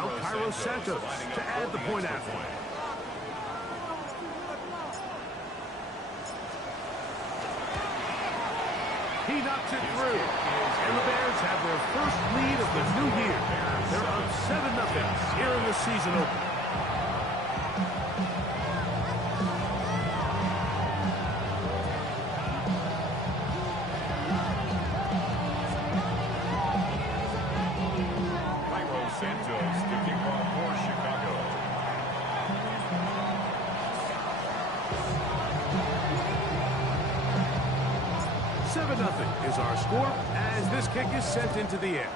Now Cairo Santos to add the point after. He knocks it through. And the Bears have their first lead of the new year. They're up 7-0 here in the season opener. Cairo Santos to kick off for Chicago. Is our score as this kick is sent into the air.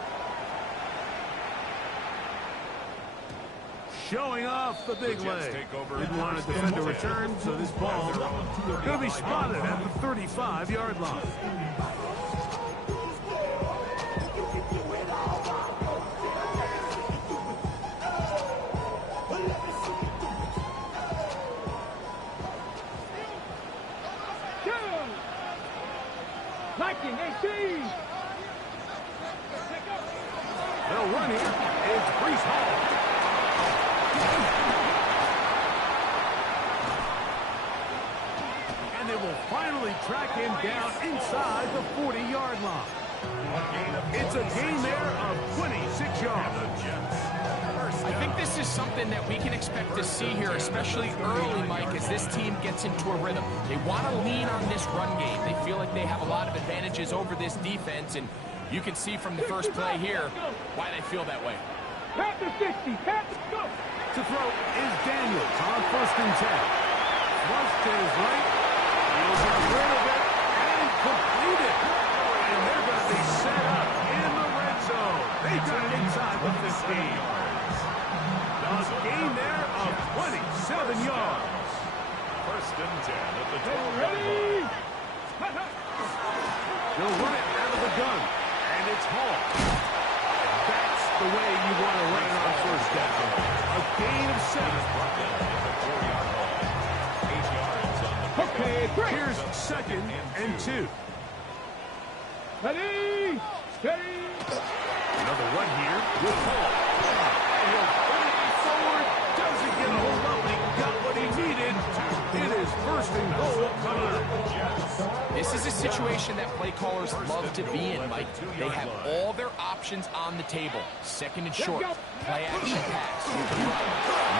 Showing off the big leg. Didn't want to defend a return, so this ball going to be spotted at the 35-yard line. They'll run here. It's Breece Hall. And they will finally track him down inside the 40-yard line. It's a gain there of 26 yards. I think this is something that we can expect to see here, especially early, Mike, as this team gets into a rhythm. They want to lean on this run game. They feel like they have a lot of advantages over this defense, and you can see from the first play here why they feel that way. Pat the 60, Pat, go! To throw is Daniels on 1st and 10. Flushed to his right. He'll get rid of it and complete it. And they're going to be set up in the red zone. They got it inside the 15. A gain there of 27 yards. 1st and 10 at the 12. Ready? They'll run it out of the gun, and it's Hall. That's the way you want to run it on 1st down. A gain of 7. Okay, here's 2nd and 2. Ready? Steady. Another run here with Hall. And he'll put it forward. Doesn't get a hold up, and he got what he needed. It is 1st and goal coming up. This is a situation that play callers love to be in, Mike. They have all their options on the table. 2nd and short, play action pass. In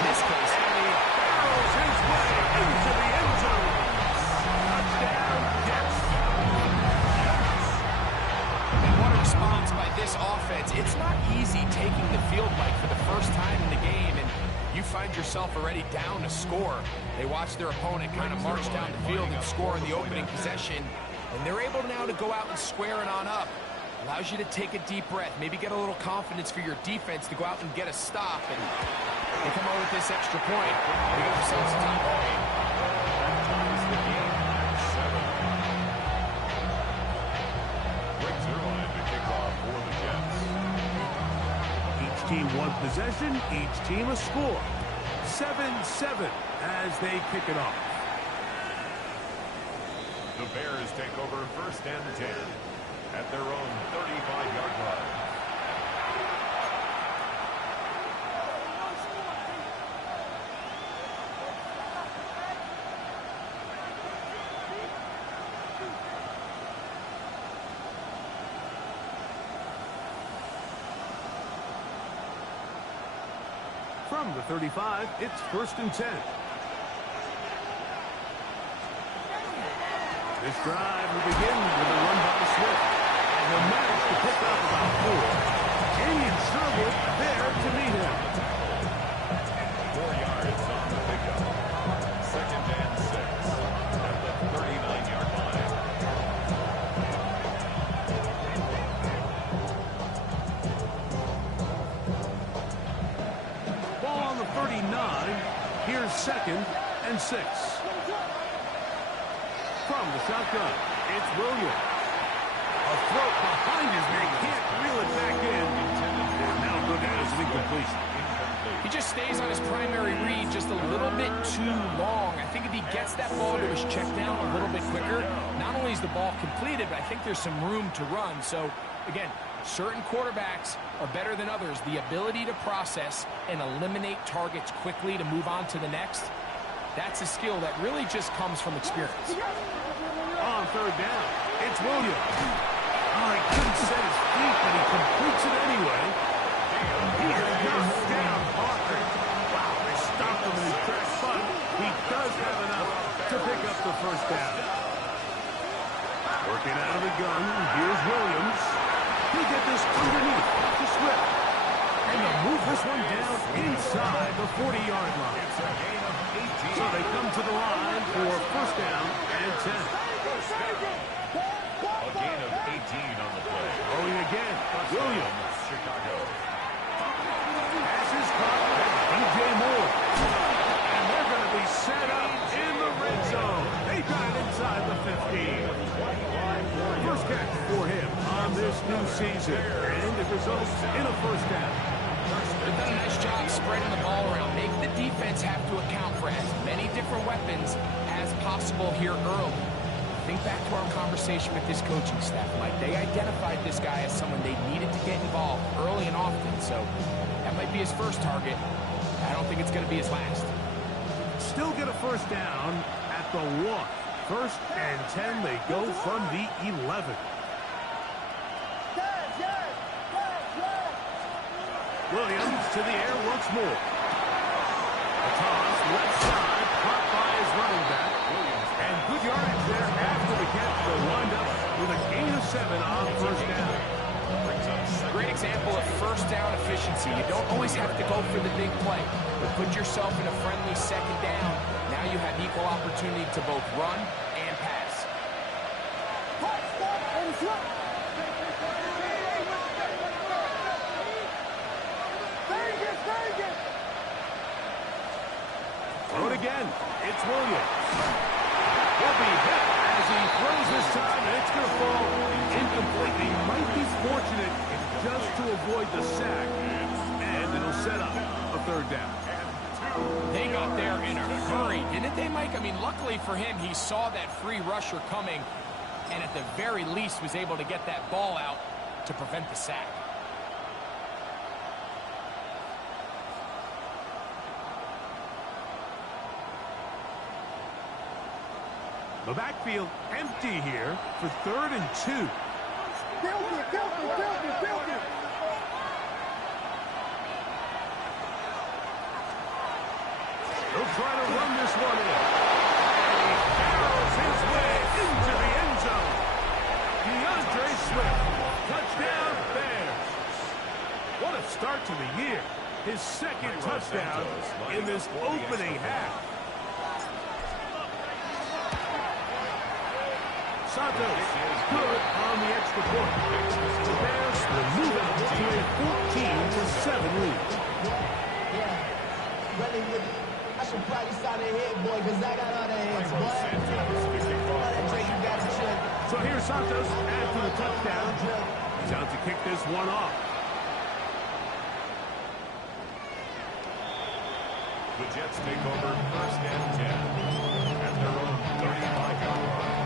this case, he barrels his way into the end zone. Touchdown, yes. And what a response by this offense. It's not easy taking the field, Mike, for the first time in the game, and you find yourself already down to score. They watch their opponent kind of march down the field and score in the opening possession, and they're able now to go out and square it on up. Allows you to take a deep breath, maybe get a little confidence for your defense to go out and get a stop, and they come out with this extra point. They get themselves a top ball. Team one possession, each team a score. 7-7 as they kick it off. The Bears take over 1st and 10 at their own 35-yard line. From the 35, it's 1st and 10. This drive will begin with a run by Swift. And he'll manage to pick up about 4. Kenyon Sherwood there to meet him. 4 yards on the pickup. 2nd and 6 at the 39-yard line. Ball on the 39. Here's 2nd and 6. From the shotgun, it's Williams. A throw behind his man, can't reel it back in. And that'll go down as an incompletion. He just stays on his primary read just a little bit too long. I think if he gets that ball to his check down a little bit quicker, not only is the ball completed, but I think there's some room to run. So, again, certain quarterbacks are better than others. The ability to process and eliminate targets quickly to move on to the next, that's a skill that really just comes from experience. On third down, it's Williams. Oh, he couldn't set his feet, but he completes it anyway. He is knocked down hard. Wow, they stopped him in his tracks, but he does have enough to pick up the first down. Working out of the gun, here's Williams. He'll get this underneath to Swift. And they'll move this one down inside the 40-yard line. It's a gain of 18. So they come to the line for first down and 10. A gain of 18 on the play. Going again, Williams. Chicago. Passes caught by DJ Moore. And they're going to be set up in the red zone. They got it inside the 15. First catch for him on this new season. And it results in a first down. They've done a nice job spreading the ball around. Make the defense have to account for as many different weapons as possible here early. Think back to our conversation with this coaching staff, Mike. They identified this guy as someone they needed to get involved early and often. So that might be his first target. I don't think it's going to be his last. Still get a first down at the 1. First and 10, they go from the 11. Williams to the air once more. A toss, left side, caught by his running back. And good yardage there after the catch. They'll wind up with a gain of 7 on first down. Great example of first down efficiency. You don't always have to go for the big play, but put yourself in a friendly second down. Now you have equal opportunity to both run and pass. Throw it again. It's Williams. He'll be hit as he throws this time, and it's going to fall incomplete. He might be fortunate just to avoid the sack, and it'll set up a third down. They got there in a hurry, didn't they, Mike? I mean, luckily for him, he saw that free rusher coming, and at the very least was able to get that ball out to prevent the sack. The backfield empty here for 3rd and 2. He'll try to run this one in. And he barrels his way into the end zone. DeAndre Swift, touchdown Bears. What a start to the year. His second touchdown in this opening half. Santos good on the extra point. The Bears will move out to a 14-7 lead. I should probably sign a head, boy, because I got all the hands, boy. So here's Santos after the touchdown. He's out to kick this one off. The Jets take over first and 10 at their own 35-yard line.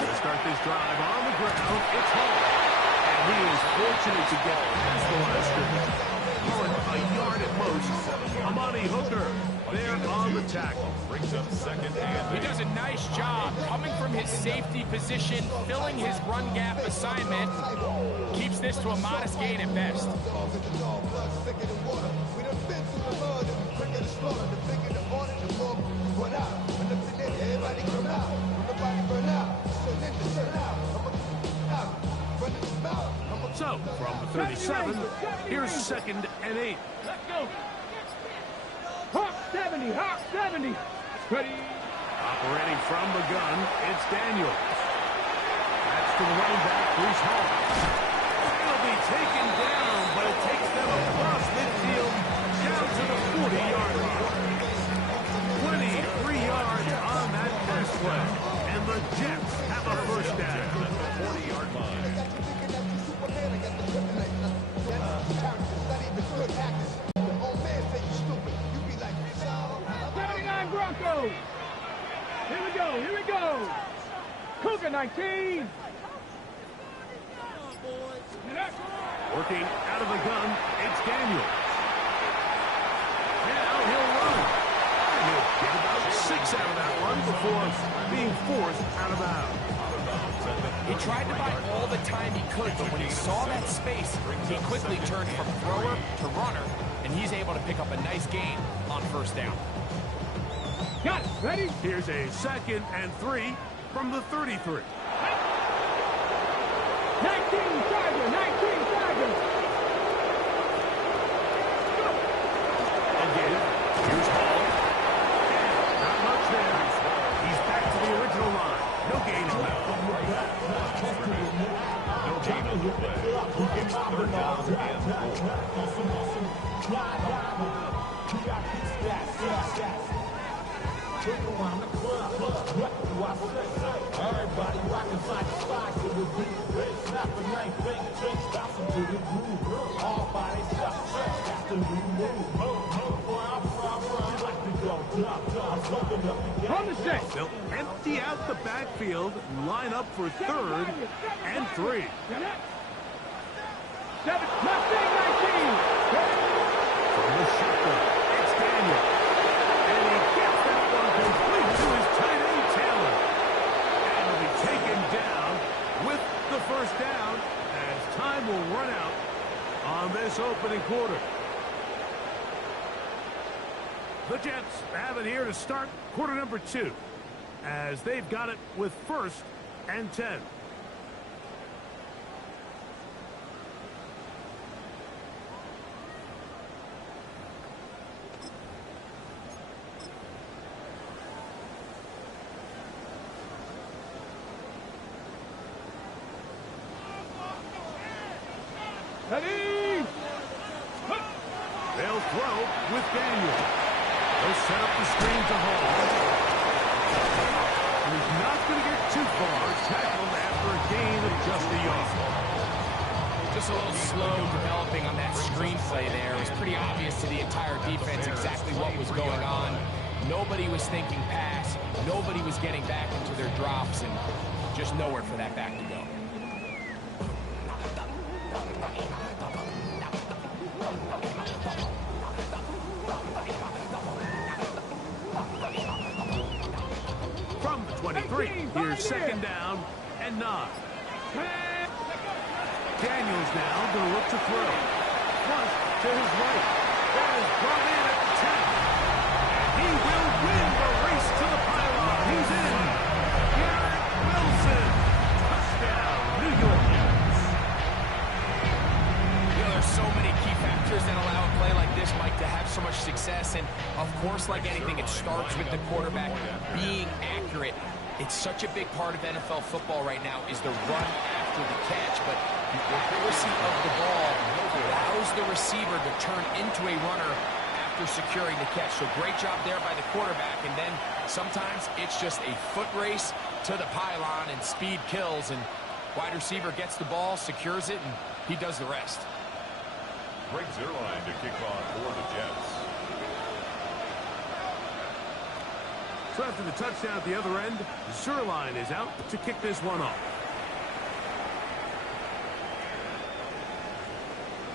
To start this drive on the ground, it's Hall. And he is fortunate to get past the line of scrimmage. A yard at most. Amani Hooker there on the tackle. Brings up second and He does a nice job coming from his safety position, filling his run gap assignment. Keeps this to a modest gain at best. So, from the 37, here's 2nd and 8. Let's go. Hawk 70, Hawk 70. Ready. Operating from the gun, it's Daniels. That's to the running back, Breece Hall. He'll be taken down, but it takes them across midfield down to the 40-yard line. 23 yards on that first play. And the Jets have a first down. At the 40-yard line. 79 Broncos. Here we go. Here we go. Cougar 19. Working out of the gun, it's Daniel. Now he'll run. He'll get about 6 out of that one before being forced out of bounds. He tried to buy all the time he could, but when he saw that space, he quickly turned from thrower to runner, and he's able to pick up a nice gain on first down. Got it. Ready? Here's a 2nd and 3 from the 33. 19 Chargers. 19 Chargers. Again, here's Hall. And not much there. He's back to the original line. No gain on that. No gain on the play. It's 3rd down and 4. Everybody rockin' like a slide to the beat. Snap a night, bang, drinks, bouncing to the groove. All bodies up, that's the new move. Boy, I'm from, like to go I'm smoking up the game. On the set. They'll empty out the backfield and line up for 3rd and 3. 7, Mustang 19. From the shotgun, it's Daniel. And he gets that one complete to his tight end, Taylor. And he'll be taken down with the first down as time will run out on this opening quarter. The Jets have it here to start quarter number 2 as they've got it with 1st and 10. Ready? They'll throw with Daniel. They'll set up the screen to Hall. And he's not going to get too far. Tackled after a gain of just a yard. Just a little slow developing on that screenplay there. It was pretty obvious to the entire defense exactly what was going on. Nobody was thinking pass. Nobody was getting back into their drops, and just nowhere for that back to go. From the 23, here's 2nd down and 9. Daniels now going to look to throw. Flush to his right. That is brought in at the 10. And he will win the race to the pylon. He's in. Garrett Wilson. Touchdown, New York. You know, there's so many key factors that allow a play like this, Mike, to have so much success. And, of course, like anything, it starts with the quarterback being accurate. It's such a big part of NFL football right now is the run after the catch. But the accuracy of the ball allows the receiver to turn into a runner after securing the catch. So great job there by the quarterback. And then sometimes it's just a foot race to the pylon and speed kills. And wide receiver gets the ball, secures it, and he does the rest. Greg Zuerlein to kick off for the Jets. So after the touchdown at the other end, Zuerlein is out to kick this one off.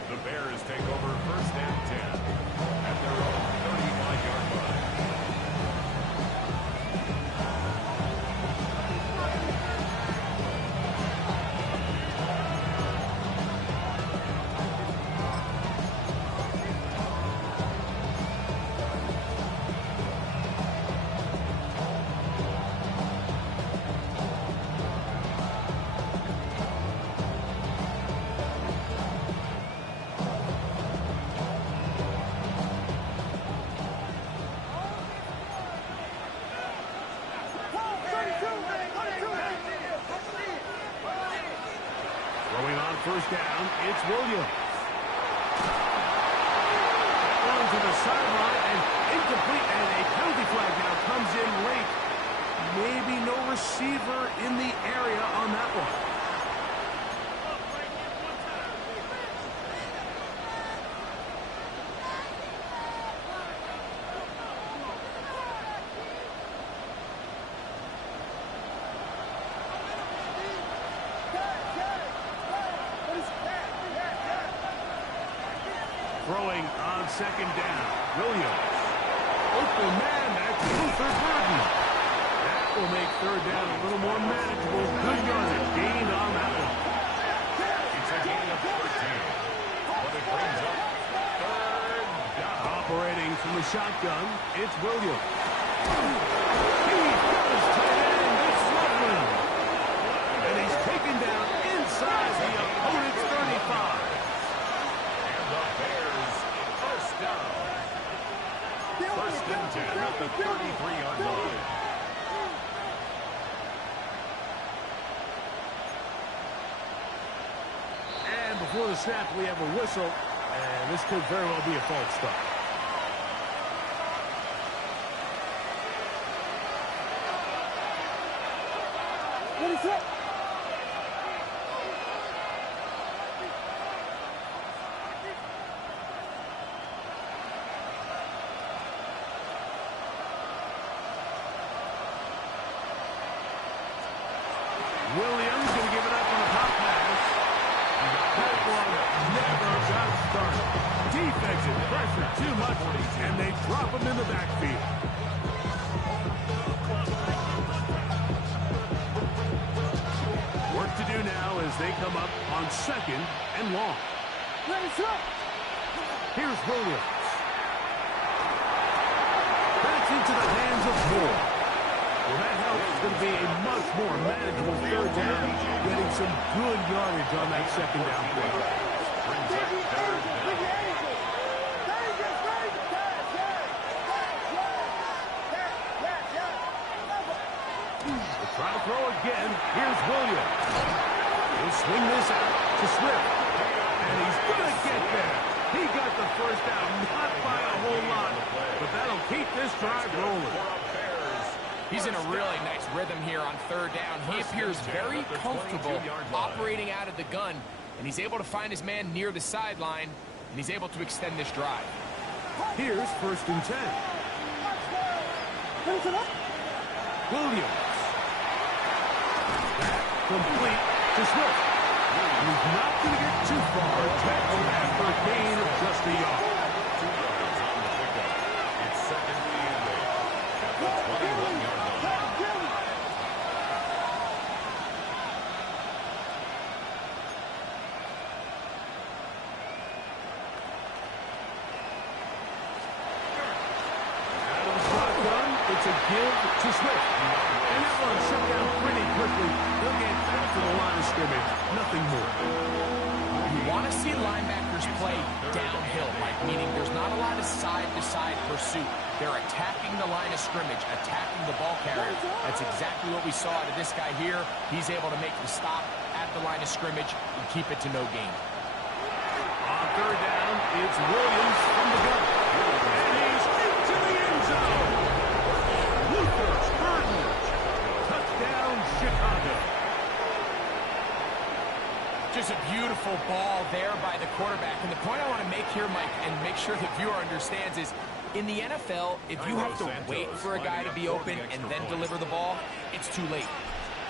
The Bears take over 1st and 10 at their own 35-yard line. first down. It's Williams. Going to the sideline and incomplete, and a penalty flag now comes in late. Maybe no receiver in the area on that one. Throwing on second down. Williams. Open man, that's Luther Burden. That will make third down a little more manageable. Good yardage gain on that one. It's a gain of 14. But it brings up third down. Operating from the shotgun, it's Williams. He's got his tight end. It's Loveland. And he's taken down inside the opponent's 35. And the Bears first down. First and 10 at the 33-yard line. And before the snap, we have a whistle. And this could very well be a false start. What is it? Williams going to give it up on the top pass. That one never got started. Defensive pressure too much, and they drop him in the backfield. Work to do now as they come up on second and long. Here's Williams. That's into the hands of Moore. Well, that help is going to be a much more manageable third down, getting some good yardage on that second down play. Brings up third down. They try to throw again. Here's Williams. He'll swing this out to Swift. And he's going to get there. He got the first down, not by a whole lot, but that'll keep this drive rolling. He's in a really nice rhythm here on third down. He appears very comfortable operating out of the gun, and he's able to find his man near the sideline, and he's able to extend this drive. Here's first and 10. Williams. Complete to Swift. He's not going to get too far. Tackle after a gain of just a yard. 2 yards on the pickup. It's second and 8 at the 21-yard line. Out of the shotgun, it's a give to Swift. And that one shut down pretty quickly. They'll get back to the line of scrimmage. Nothing more. You want to see linebackers play downhill, Mike, meaning there's not a lot of side-to-side pursuit. They're attacking the line of scrimmage, attacking the ball carrier. That's exactly what we saw out of this guy here. He's able to make the stop at the line of scrimmage and keep it to no gain. On third down, it's Williams from the gun. And he's into the end zone. Luther Burden. Touchdown, Chicago. Just a beautiful ball there by the quarterback. And the point I want to make here, Mike, and make sure the viewer understands is, in the NFL, if you have to wait for a guy to be open and then deliver the ball, it's too late.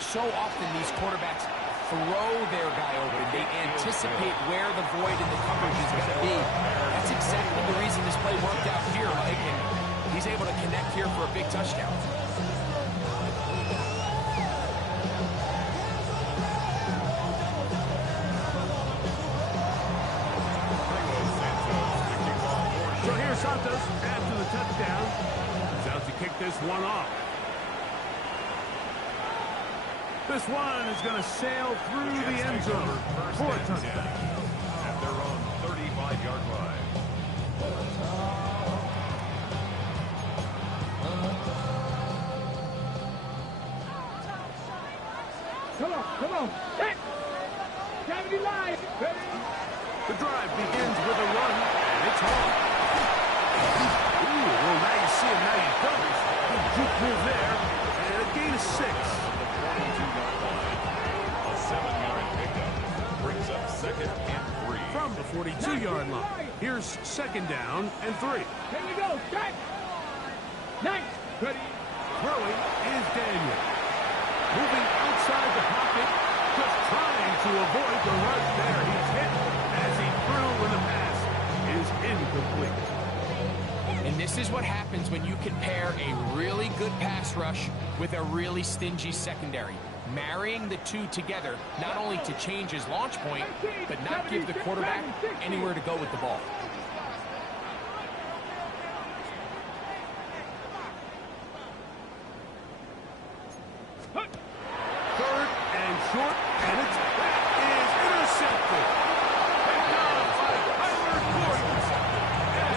So often these quarterbacks throw their guy open. They anticipate where the void in the coverage is going to be. That's exactly the reason this play worked out here, Mike, and he's able to connect here for a big touchdown. So here's Santos after the touchdown. He's out to kick this one off. This one is going to sail through the end zone for a touchdown. At their own 35-yard line. Come on. Hey. 79. Ready? The drive begins with a run, and it's on. Ooh, well, now you see him, now you don't. Good juke move there, and a gain of 6. The 42-yard line. A 7-yard pickup brings up 2nd and 3. From the 42-yard line, here's 2nd down and 3. Here we go. Start. 9. Ready? Throwing is Daniel. Moving outside the pocket, just trying to avoid the rush there. He's hit as he threw when the pass is incomplete. And this is what happens when you can pair a really good pass rush with a really stingy secondary. Marrying the two together, not only to change his launch point, but not give the quarterback anywhere to go with the ball. Third and short, and that is intercepted. Picked off by Tyler Gordon.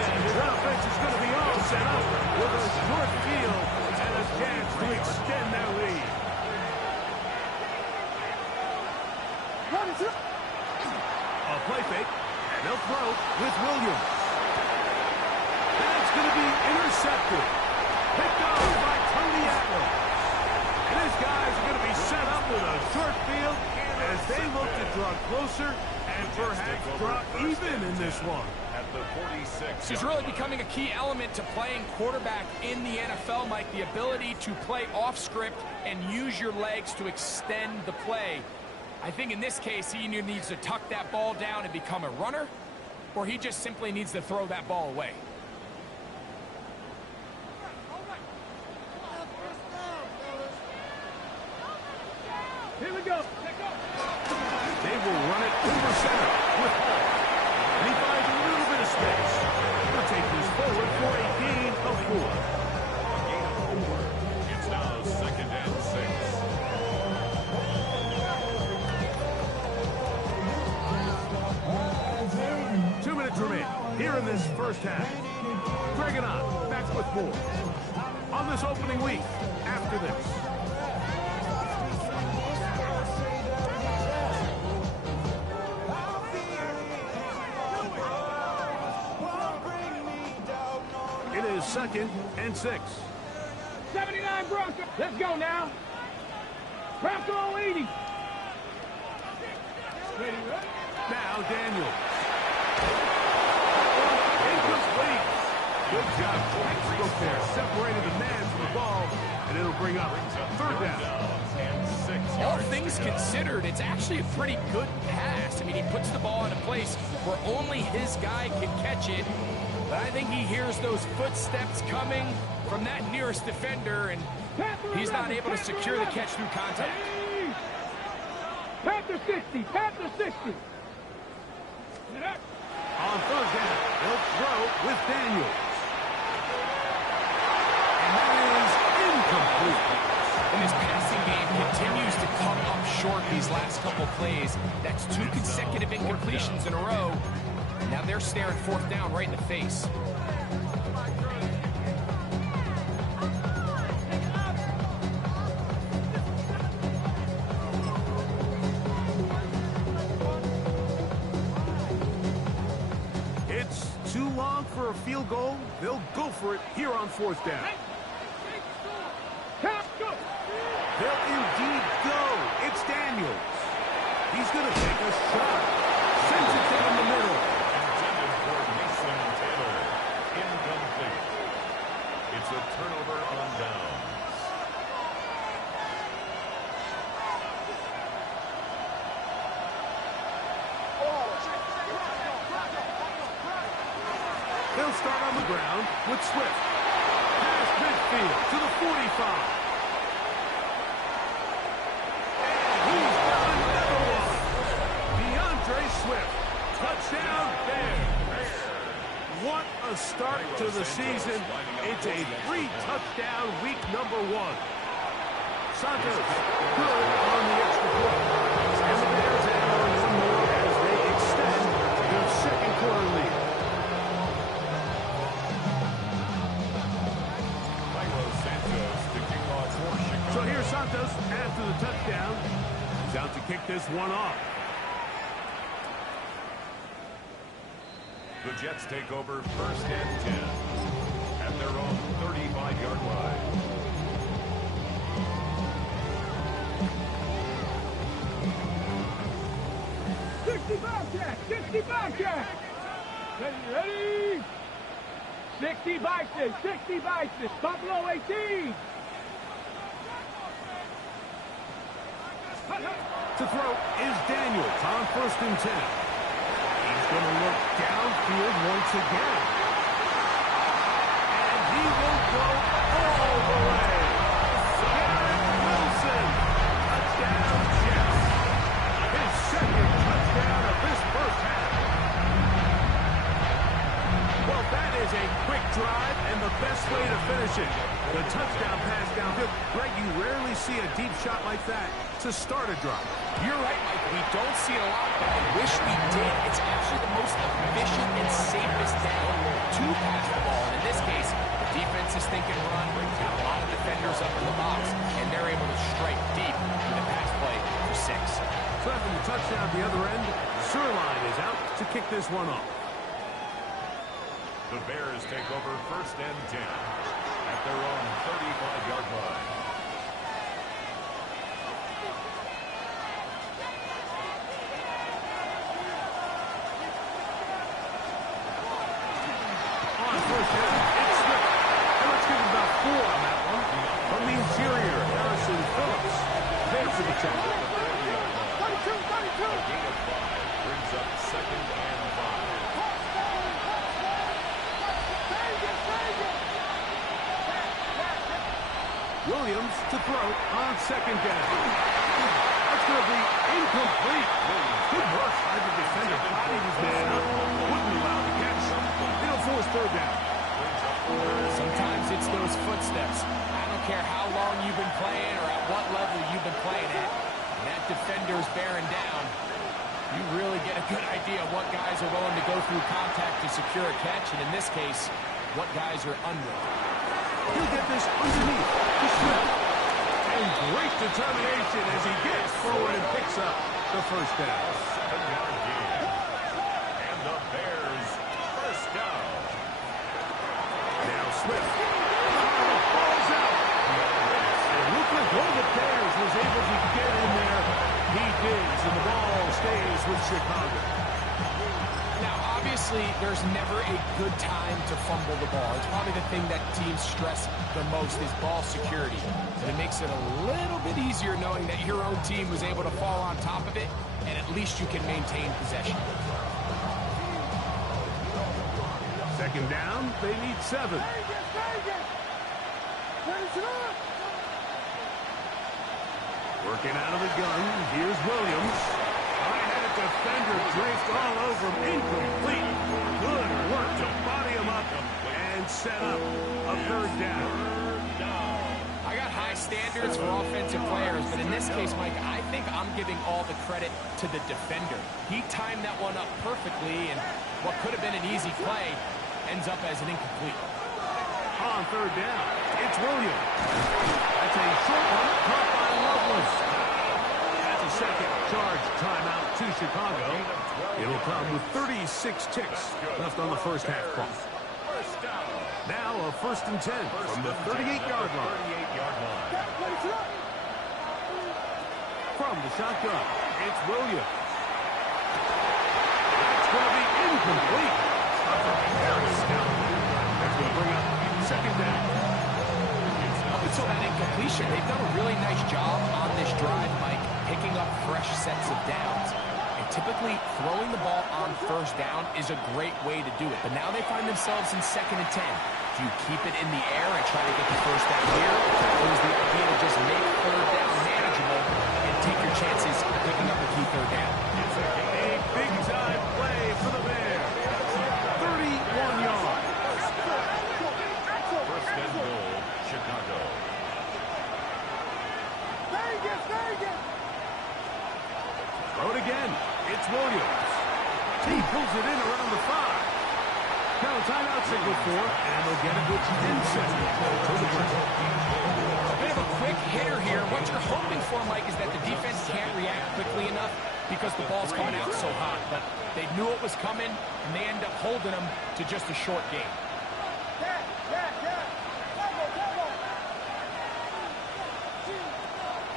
And his offense is going to be all set up with a short field and a chance to extend their lead. A play fake, and they'll throw with Williams. And it's going to be intercepted. Picked off by Tony Atlas. And these guys are going to be set up with a short field as they look to draw closer and perhaps draw even in this one. At the 46. This is really becoming a key element to playing quarterback in the NFL, Mike. The ability to play off script and use your legs to extend the play. I think in this case, he either needs to tuck that ball down and become a runner, or he just simply needs to throw that ball away. Here we go. They will run it over center with Hall. And he finds a little bit of space. He'll take this forward for a gain of 4. A gain of 4. It's now 2nd and 6. 2 minutes remain here in this first half. Dragging on, back with more. On this opening week, after this. It is 2nd and 6. 79 Bronco. Let's go now. Bronco 80. Ready, ready? Now Daniel. Incomplete. Good job. Textbook there. Separated the man from the ball, and it'll bring up 3rd down. And 6 All yards. things considered, it's actually a pretty good pass. I mean, he puts the ball in a place where only his guy can catch it. But I think he hears those footsteps coming from that nearest defender, and he's not able to secure the catch through contact. Hey! Panther 60. Panther 60. On 3rd down, they'll throw with Daniels. And that is incomplete. And his passing game continues to come up short these last couple plays. That's 2 consecutive incompletions in a row. Now they're staring 4th down right in the face. It's too long for a field goal. They'll go for it here on 4th down. Count, go. They'll indeed go. It's Daniels. He's going to take a shot. Sends it down the middle. Intended for Mason Taylor. Incomplete. It's a turnover on downs. They'll start on the ground with Swift. Past midfield to the 45. And he's got another one. DeAndre Swift. Touchdown there. What a start to the season. It's a 3-touchdown week number 1. Santos good on the extra point. And the Bears add on one more as they extend their 2nd quarter lead. So here's Santos after the touchdown. He's out to kick this one off. The Jets take over 1st and 10 at their own 35-yard line. 60 Bobcat! Ready? 60 Bison, Buffalo 18! To throw is Daniels on 1st and 10. He's going to look downfield once again. And he will go all the way. Garrett Wilson, touchdown Jets. His second touchdown of this first half. Well, that is a quick drive and the best way to finish it. The touchdown pass downfield. Greg, you rarely see a deep shot like that to start a drive. You're right, Mike. We don't see it a lot, but I wish we did. It's actually the most efficient and safest down to pass the ball. And in this case, the defense is thinking run. We've got a lot of defenders up in the box, and they're able to strike deep in the pass play for 6. So after the touchdown at the other end, Zerline is out to kick this one off. The Bears take over 1st and 10 at their own 35-yard line. On 1st down, it's Smith. And let's give him about 4 on that one. From the interior, Harrison Phillips. There for the tackle. 32! A gain of 5 brings up 2nd and 5. Williams to throw on 2nd down. That's going to be incomplete. Good work by the defender. Bodied his man up. Wouldn't allow the catch. He'll force 3rd down. Sometimes it's those footsteps. I don't care how long you've been playing or at what level you've been playing at. When that defender's bearing down, you really get a good idea of what guys are willing to go through contact to secure a catch, and in this case, what guys are unwilling. He'll get this underneath to Smith. And great determination as he gets forward and picks up the 1st down. 7-yard gain. And the Bears 1st down. Now Smith. Ball's out. And look like one of the Bears was able to get in there. He did, and the ball stays with Chicago. Now, obviously, there's never a good time to fumble the ball. It's probably the thing that teams stress the most is ball security. And it makes it a little bit easier knowing that your own team was able to fall on top of it, and at least you can maintain possession. 2nd down, they need 7. Working out of the gun, here's Williams. High-headed defender draped all over him, incomplete. Good work to body him up and set up a 3rd down. I got high standards for offensive players, but in this case, Mike, I think I'm giving all the credit to the defender. He timed that one up perfectly, and what could have been an easy play ends up as an incomplete. On 3rd down, it's Williams. That's a short one, caught by Lovelace. That's a second charge timeout to Chicago. It'll come with 36 ticks left on the 1st half clock. Now a 1st and 10 from the 38-yard line. From the shotgun, it's Williams. That's going to be incomplete. That's going to bring up 2nd down. Up until that incompletion, they've done a really nice job on this drive, Mike, picking up fresh sets of downs. And typically, throwing the ball on 1st down is a great way to do it. But now they find themselves in 2nd and 10. Do you keep it in the air and try to get the 1st down here? Or is the idea to just make 3rd down manageable and take your chances picking up a key 3rd down? It's a big-time play for the Bears. 31 yards. 1st and goal, Chicago. Throw it again. It's Williams. He pulls it in around the 5. Now a timeout signal for, and they'll get it with 10 seconds to the break. A bit of a quick hitter here. What you're hoping for, Mike, is that the defense can't react quickly enough because the ball's coming out so hot. But they knew it was coming, and they end up holding them to just a short game.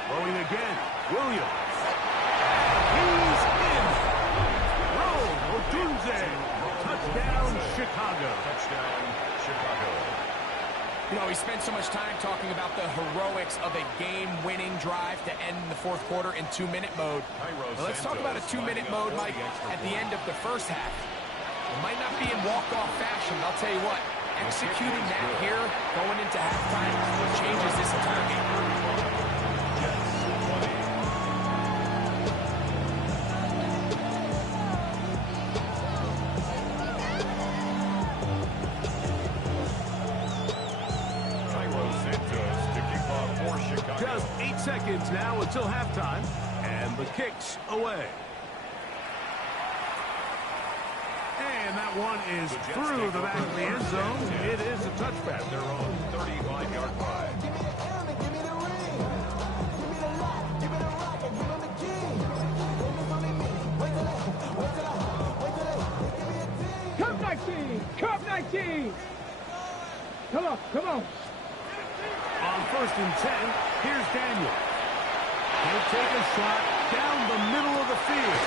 Throwing again, Williams. He's in. Roll, Odunze. Touchdown, Chicago. Touchdown, Chicago. You know, we spent so much time talking about the heroics of a game-winning drive to end the fourth quarter in 2-minute mode. Now let's talk about a 2-minute mode, Mike, at the end of the first half. It might not be in walk-off fashion, but I'll tell you what, executing that here, going into halftime, changes this entire game. Just 8 seconds now until halftime, and the kick's away. And that one is through the back of the end zone. It is a touchback. Their own 35-yard line. Give me the element, give me the ring. Give me the lock, give me the rock, and give me the key. And it's only me. Wait till give me a team. Cup 19! Cup 19! Come on, come on. On 1st and 10, here's Daniel. He'll take a shot down the middle of the field.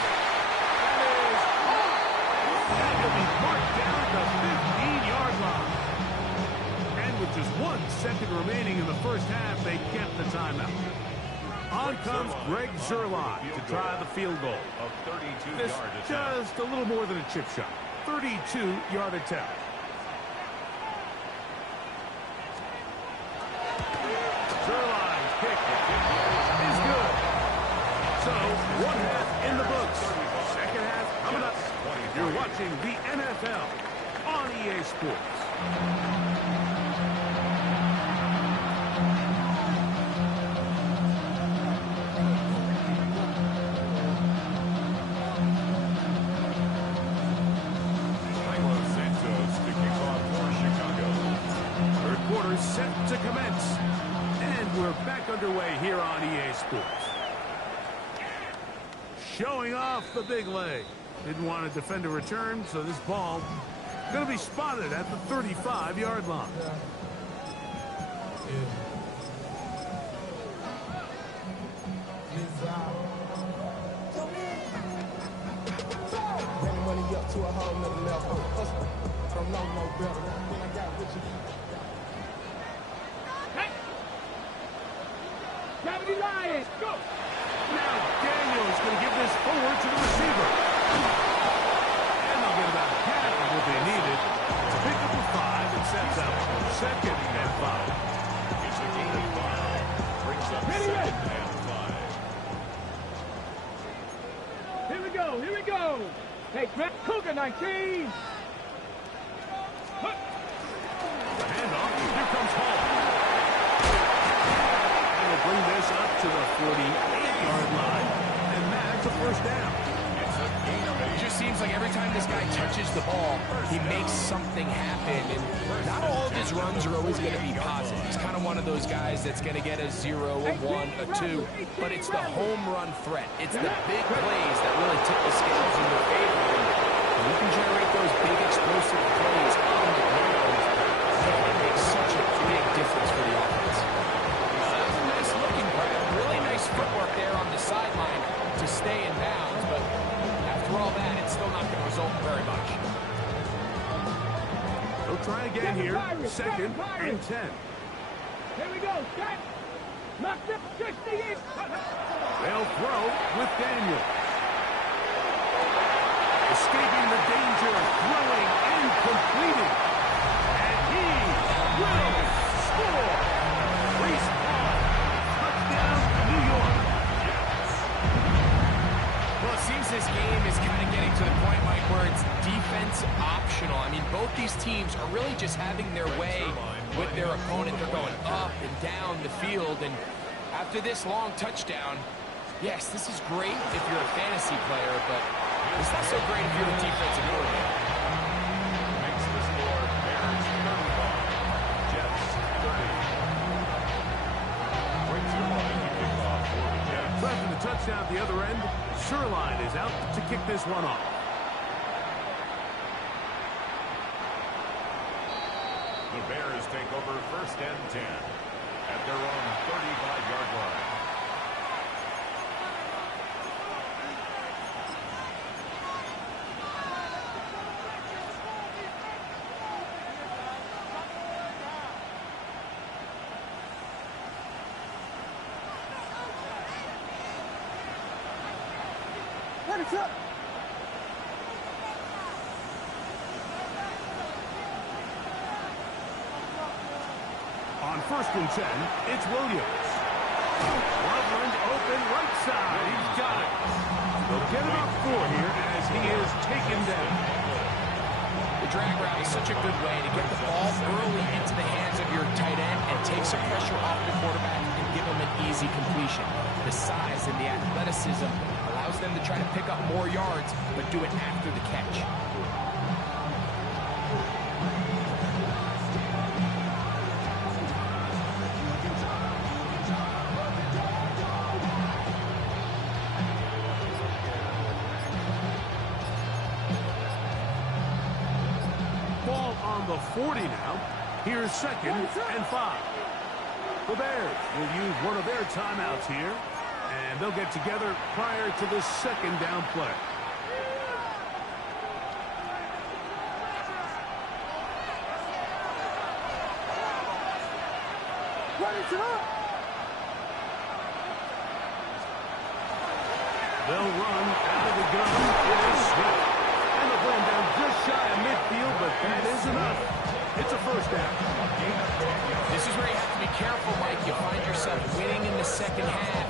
That will be marked down the 15-yard line. And with just 1 second remaining in the first half, they kept the timeout. On comes Greg Zuerlein to try the field goal. A 32-yard This attempt. just a little more than a chip shot. 32-yard attempt. Zuerlein's kick is good. So, 1 half in the books. Second half coming up. You're watching the NFL on EA Sports. Cairo Santos to kick off for Chicago. Third quarter set to commence. And we're back underway here on EA Sports. Showing off the big leg. Didn't want to defend a return, so this ball going to be spotted at the 35-yard line. Bring money up to a whole nother level. I don't know no better. When I got rich Hey! Gravity Lions, go! Now Daniel's going to give this forward to the receiver. And they'll get about half of what they needed to pick up a 5 and sets up 2nd and 5. It's a gain of 5. Brings up 2nd and 5. Here we go, here we go! Hey, Grant Cougar 19! The handoff. Here comes Hall. And will bring this up to the 48-yard line. And that's a first down. It's a gain of 8. It just seems like every time this guy touches the ball, he makes something happen. And not all of his runs are always going to be positive. He's kind of one of those guys that's going to get a 0, a 1, a 2. But it's the home run threat. It's the big plays that really tip the scales in your favor. And you can generate those big explosive plays on the ground. It can make such a big difference for the offense. That was a nice looking grab. Really nice footwork there on the sideline to stay in bounds. But after all that, it's still not going to result in very much. They'll try again here. 2nd and 10. Here we go, set! Knocked up 60 in! They'll throw with Daniel. Escaping the danger of throwing and completing. And he will score. Reese Hall. Touchdown, New York. Well, it seems this game is kind of getting to the point, Mike, where it's defense optional. I mean, both these teams are really just having their way with their opponent. They're going up and down the field. And after this long touchdown, yes, this is great if you're a fantasy player, but it's not so great if you're a defensive coordinator. Makes the score Bears 35. Jets 30. Brings your line to kick off for the Jets. Left the touchdown at the other end. Sherline is out to kick this one off. The Bears take over 1st and 10 at their own 35-yard line. On 1st and 10, it's Williams. Loveland open right side. He's got it. They'll get about 4 here as he is taken down. The drag route is such a good way to get the ball early into the hands of your tight end and take some pressure off the quarterback and give him an easy completion. The size and the athleticism allows them to try to pick up more yards, but do it after the catch. The 40 now. Here's 2nd and 5. The Bears will use one of their timeouts here, and they'll get together prior to the 2nd down play. They'll run out of the gun. It is Swift. And they'll bring him down just shy of midfield, but that is enough. It's a 1st down. This is where you have to be careful, Mike. You find yourself winning in the 2nd half.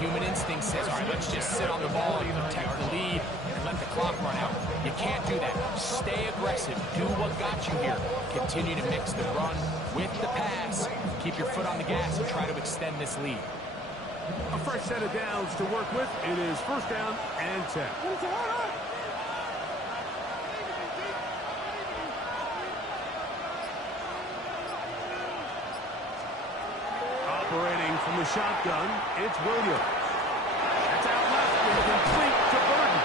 Human instinct says, all right, let's just sit on the ball and protect the lead and let the clock run out. You can't do that. Stay aggressive. Do what got you here. Continue to mix the run with the pass. Keep your foot on the gas and try to extend this lead. A fresh set of downs to work with. It is 1st down and 10. Operating from the shotgun, it's Williams. That's out left and complete to Burton.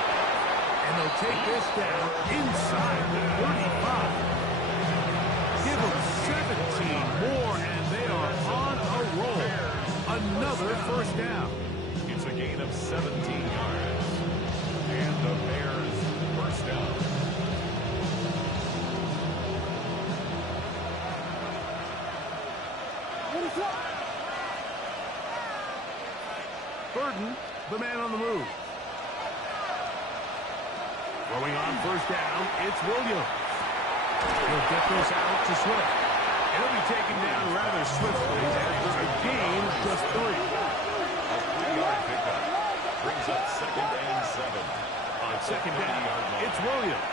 And they'll take this down inside the 35. Give them 17 more, and they are on a roll. Another 1st down. It's a gain of 17 yards. And the Bears 1st down. Burton, the man on the move. Throwing on 1st down, it's Williams. He'll get this out to Swift. He'll be taken down rather swiftly after a gain of just 3. A 3-yard pickup brings up 2nd and 7. On 2nd down, it's Williams.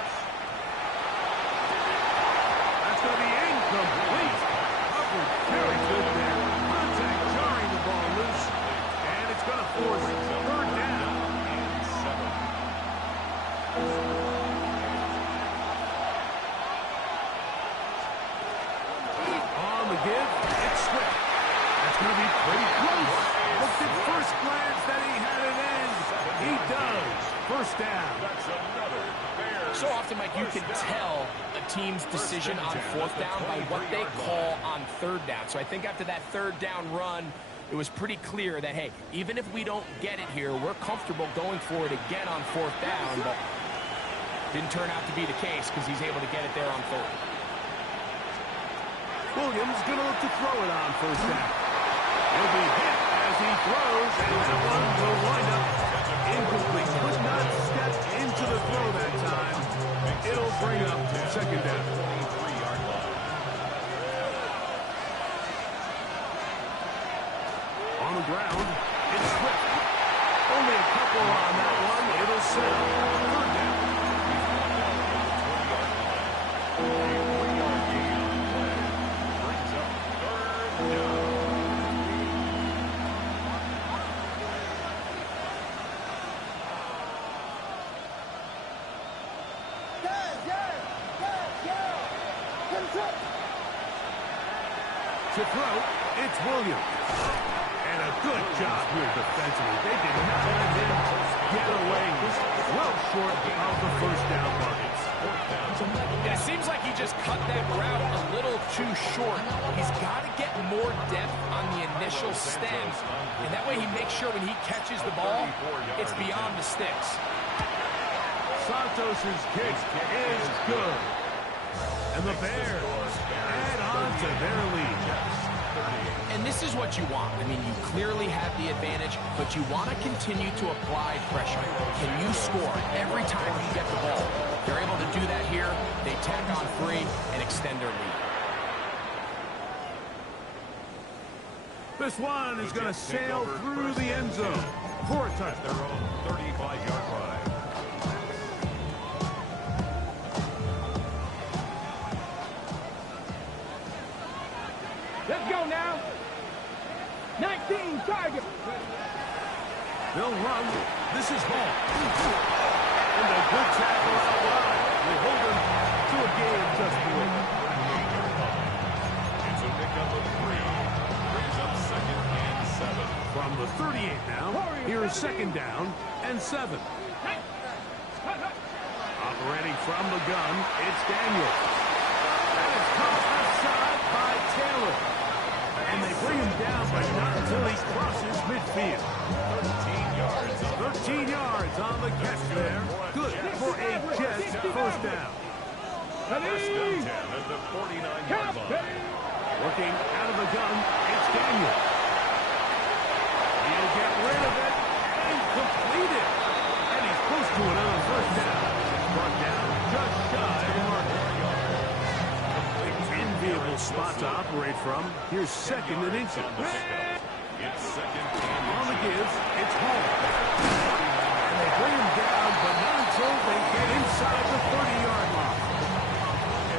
That's going to be incomplete. Covered very good there. Contact jarring the ball loose. And it's going to force 3rd down. And 7. On the give, it's Swift. That's going to be pretty close. Looked at first glance that he had it in. He does. 1st down. That's another Bears. So often, Mike, you can tell a team's decision on 4th down by what they call on 3rd down. So I think after that 3rd down run, it was pretty clear that, hey, even if we don't get it here, we're comfortable going for it again on 4th down. But didn't turn out to be the case because he's able to get it there on 3rd. Williams going to look to throw it on 1st down. He'll be hit as he throws, and that one will wind up incomplete. Could not step into the throw that time. It'll bring up 2nd down. 23-yard line. On the ground, it's Swift. Only a couple on that one. It'll settle. 3rd down. To throw, it's Williams. And a Good job here defensively. They did not let him get away. Well short of the first down markets. And it seems like he just cut that route a little too short. He's got to get more depth on the initial stem, and that way he makes sure when he catches the ball, it's beyond the sticks. Santos' kick is good. And the Bears add on to their lead. And this is what you want. I mean, you clearly have the advantage, but you want to continue to apply pressure. Can you score every time you get the ball? They're able to do that here. They tack on 3 and extend their lead. This one is going to sail through the end zone for a touchdown. Their own 35-yard line. Let's go now. 19, Tiger. They'll run. This is Hall. And a good tackle out wide will hold him to a game just below. It's a pickup of 3. Brings up 2nd and 7. From the 38 now, here's 2nd down and 7. Operating from the gun, it's Daniel. That is caught outside by Taylor. And they bring him down, but not until he crosses midfield. 13 yards on the catch there. Good for a Jets first down. First and 10 at the 49-yard line. Working out of the gun, it's Daniel. He'll get rid of it and complete it. And he's close to another first down. Brought down just shy of the marker. Enviable spot to operate from. Here's 2nd and inches. It's 2nd and On the gives, it's Hall. And they bring him down, but not until they get inside the 30-yard line.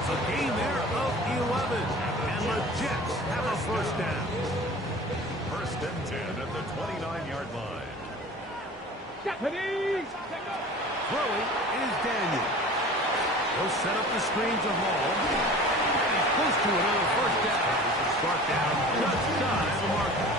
It's a gain there of 11. And the Jets have a first down. First and 10 at the 29-yard line. Deputy. Throwing is Daniel. He'll set up the screen to Hall. And he's close to another first down. Brought down just shy of the marker.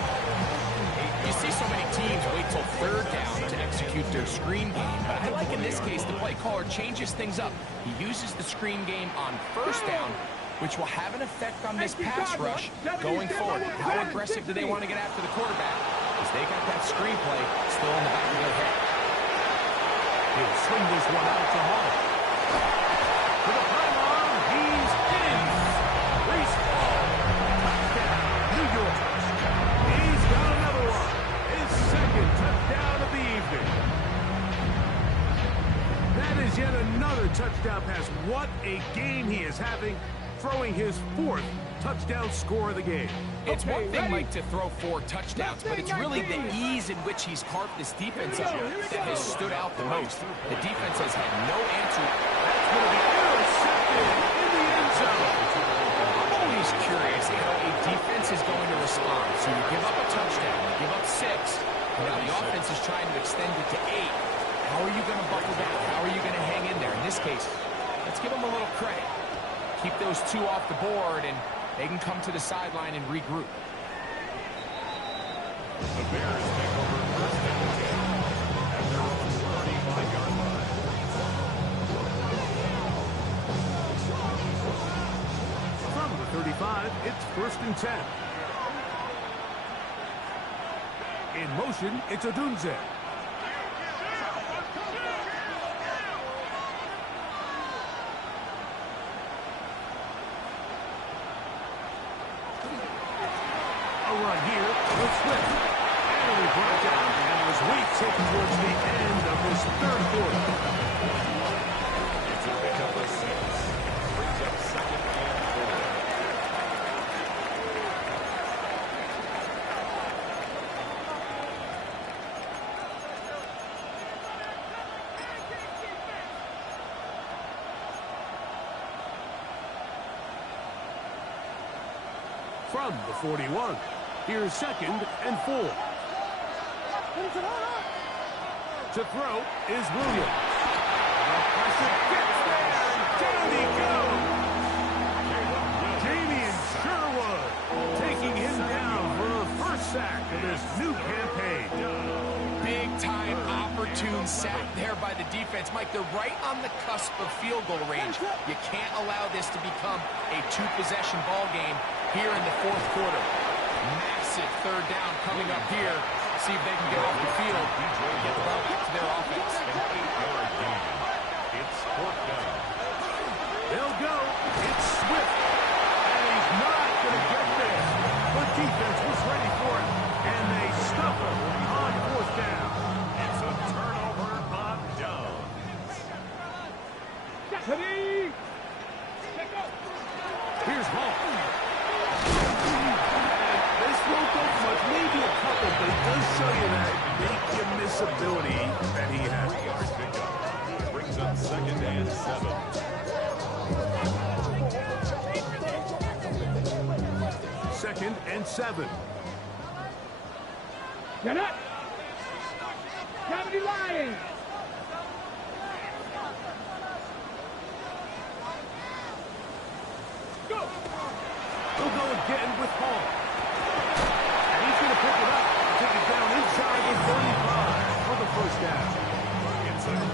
You see so many teams wait till 3rd down to execute their screen game, but I like in this case the play caller changes things up. He uses the screen game on 1st down, which will have an effect on this pass rush going forward. How aggressive do they want to get after the quarterback? Because they got that screen play still in the back of their head. He'll swing this one out to Hall. To the pylon, he's in. Reese Hall. Touchdown, New York. He's got another one. His 2nd touchdown of the evening. That is yet another touchdown pass. What a game he is having, throwing his 4th touchdown score of the game. It's one thing, Mike, to throw 4 touchdowns, but it's really the ease in which he's carved this defense up that has stood out the most. The defense has had no answer. That's going to be intercepted in the end zone. I'm always curious how a defense is going to respond. So you give up a touchdown, you give up 6, and now the offense is trying to extend it to 8. How are you going to buckle down? How are you going to hang in there? In this case, let's give them a little credit. Keep those 2 off the board, and they can come to the sideline and regroup. The Bears take over first and 10 at their own 35-yard line. From the 35, it's 1st and 10. In motion, it's Odunze. Run here with Swift. And we brought down as we take towards the end of this 3rd quarter. It's a pickup of 6. Brings up 2nd and 4. From the 41. Here's 2nd and 4. To throw is Williams. The pressure gets there, and down he goes. Damian Sherwood taking him down for the first sack for this new campaign. Big-time opportune sack there by the defense. Mike, they're right on the cusp of field goal range. You can't allow this to become a two-possession ball game here in the fourth quarter. Massive third down coming up here. See if they can get off the field and get the ball back to their offense. An 8-yard gain. It's fourth down. They'll go. It's Swift. And he's not going to get this. The defense was ready for it. And they stuff him on fourth down. It's a turnover on downs. Ready? Here's Hall. This won't go for much, maybe a couple, but it does show you that make-you-miss ability that he has. 3-yard pickup. Brings up second and 7. Second and 7. Get up. Gravity Lions. Go. He'll go again with Hall. And he's going to pick it up and take it down inside the 35 for the first down.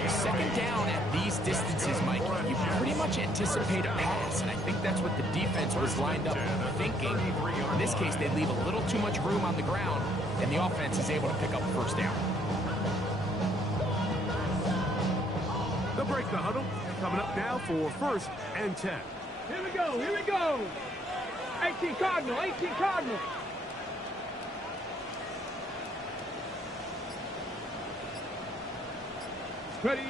Second down at these distances, Mike, you pretty much anticipate a pass, and I think that's what the defense was lined up thinking. In this case, they leave a little too much room on the ground, and the offense is able to pick up first down. They'll break the huddle. Coming up now for first and 10. Here we go. Here we go. 18 Cardinal. 18 Cardinal. Ready.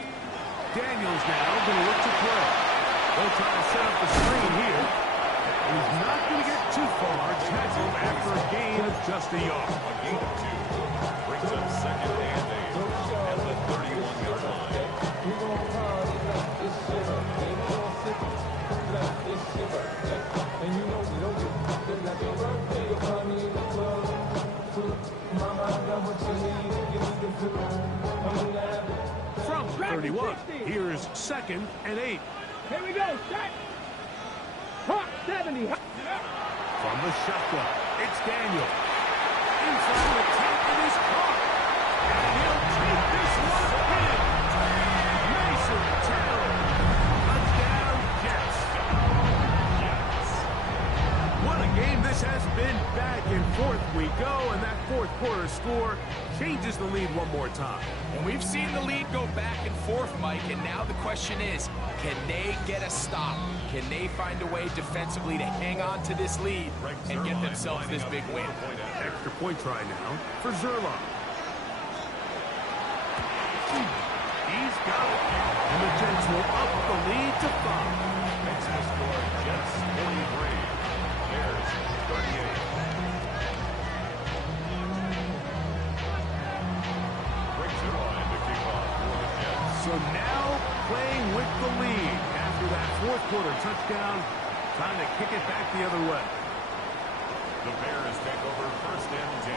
Daniels now going to look to play. They'll try to set up the screen here. He's not going to get too far. Tackled after a gain of just a yard. A gain of 2. Brings up second and 8 at the 31-yard line. From 31, here's second and 8. Here we go. Set. Hawk 70. From the shotgun, it's Daniel. Inside the top of his car. And he'll take this one in. Mason Taylor. Touchdown, Jets. What a game this has been. Back and forth we go, and that fourth quarter score changes the lead one more time. And we've seen the lead go back and forth, Mike, and now the question is, can they get a stop? Can they find a way defensively to hang on to this lead and get themselves this big win? Extra point try now for Zerline. He's got it. And the Jets will up the lead to 5. Makes the score Jets 43. Bears 38. Brings it on to kick off for the Jets. So now playing with the lead after that fourth quarter touchdown. Time to kick it back the other way. The Bears take over first and 10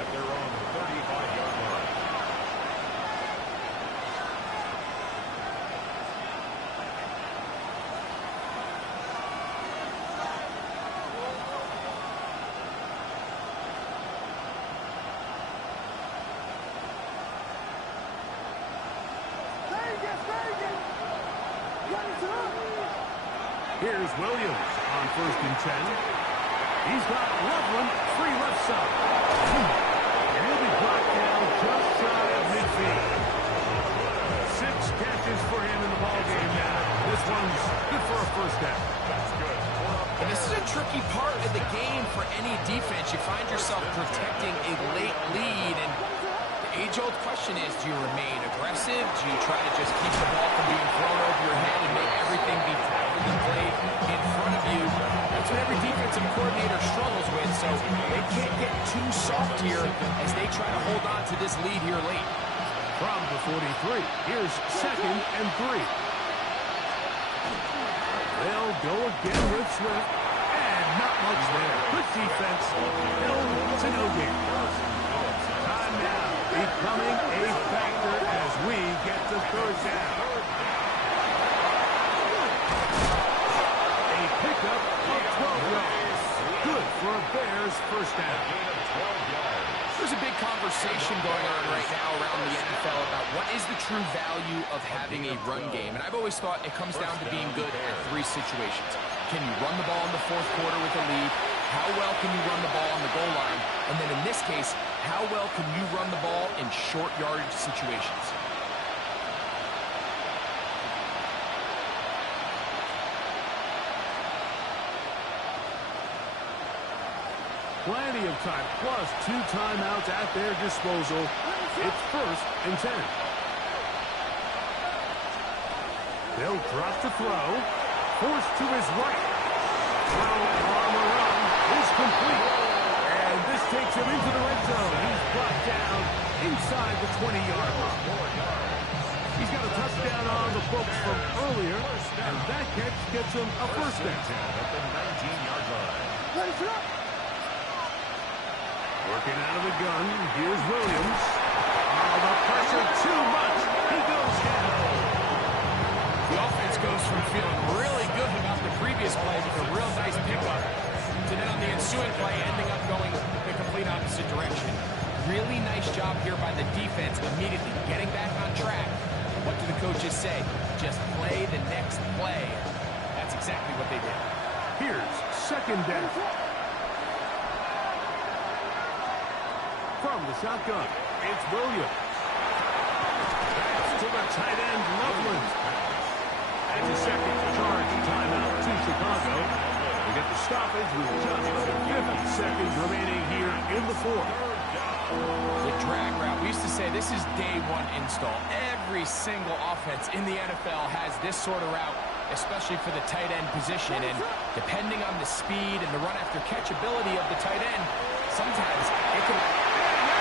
at their own 35-yard line. Here's Williams on first and 10. He's got Loveland free left side. And he'll be brought down just shy of midfield. 6 catches for him in the ballgame now. This one's good for a first down. That's good. And this is a tricky part of the game for any defense. You find yourself protecting a late lead, and the age-old question is, do you remain aggressive? Do you try to just keep the ball from being thrown over your head and make everything be tackled and played in front of you? That's what every defensive coordinator struggles with, so they can't get too soft here as they try to hold on to this lead here late. From the 43, here's second and 3. They'll go again with Swift, and not much there. Good defense, held to no gain. Time now becoming a factor as we get to third down. A pickup of 12 yards. good for a Bears first down. Gain of 12 yards. There's a big conversation going on right now around the NFL about what is the true value of having a run game. And I've always thought it comes down to being good at three situations. Can you run the ball in the fourth quarter with a lead? How well can you run the ball on the goal line? And then in this case, how well can you run the ball in short yardage situations? Plenty of time, plus 2 timeouts at their disposal. It's 1st and 10. They'll drop to throw. Forced to his right. Throw on the run is complete. And this takes him into the red zone. He's brought down inside the 20-yard line. He's got a touchdown on the books from earlier, and that catch gets him a first down. At the 19-yard line. Working out of the gun, here's Williams. Oh, the pressure too much. He goes down. The offense goes from feeling really good about the previous play with a real nice pickup to then on the ensuing play ending up going the complete opposite direction. Really nice job here by the defense immediately getting back on track. What do the coaches say? Just play the next play. That's exactly what they did. Here's 2nd down. From the shotgun, it's Williams. Pass to the tight end, Loveland. And a second charge timeout to Chicago. They get the stoppage with just 50 seconds remaining here in the 4th. The drag route. We used to say this is day one install. Every single offense in the NFL has this sort of route, especially for the tight end position. And depending on the speed and the run after catch ability of the tight end, sometimes it can...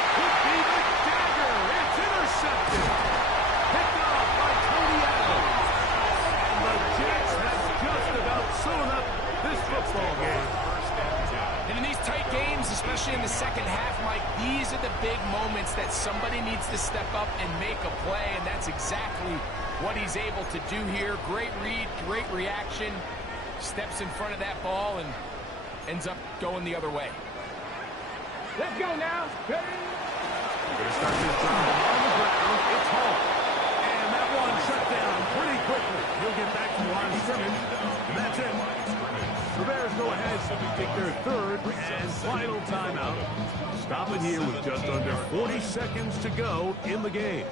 Could be the dagger. It's intercepted. Picked off by Tony Adams. And the Jets have just about sewn up this football game. And in these tight games, especially in the second half, Mike, these are the big moments that somebody needs to step up and make a play, and that's exactly what he's able to do here. Great read, great reaction, steps in front of that ball and ends up going the other way. Let's go now. Ready? We're going to start this drive on the ground. It's Hall. And that one shut down pretty quickly. He'll get back to the line of scrimmage. And that's it. The Bears go ahead and take their 3rd and final timeout. Stop it here with just under 40 seconds to go in the game.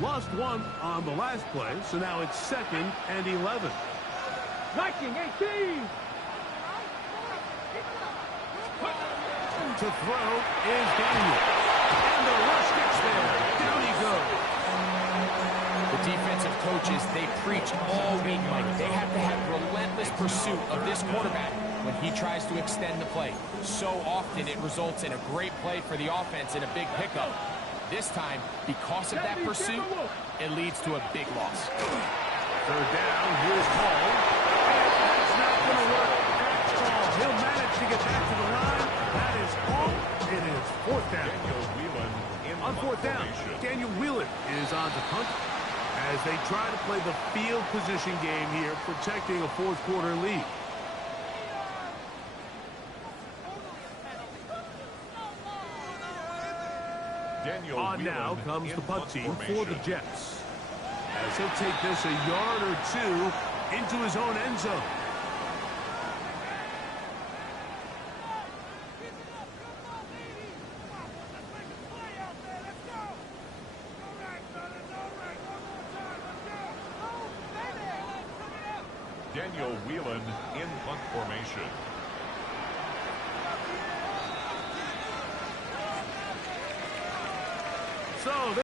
Lost 1 on the last play, so now it's 2nd and 11. Viking 18. To throw is Daniel. And the rush gets there. Down he goes. The defensive coaches, they preach all week, Mike. They have to have relentless pursuit of this quarterback when he tries to extend the play. So often it results in a great play for the offense and a big pickup. This time, because of that pursuit, it leads to a big loss. 3rd down, here's Hall. And that's not going to work. That's all. He'll manage to get back to the line. That is all. It is 4th down. Daniel Whelan in On 4th down, formation. Daniel Whelan is on to punt as they try to play the field position game here, protecting a 4th quarter lead. Daniel On Whelan now comes in the punt team for the formation. Jets, as he'll take this a yard or 2 into his own end zone. Daniel Whelan in punt formation. So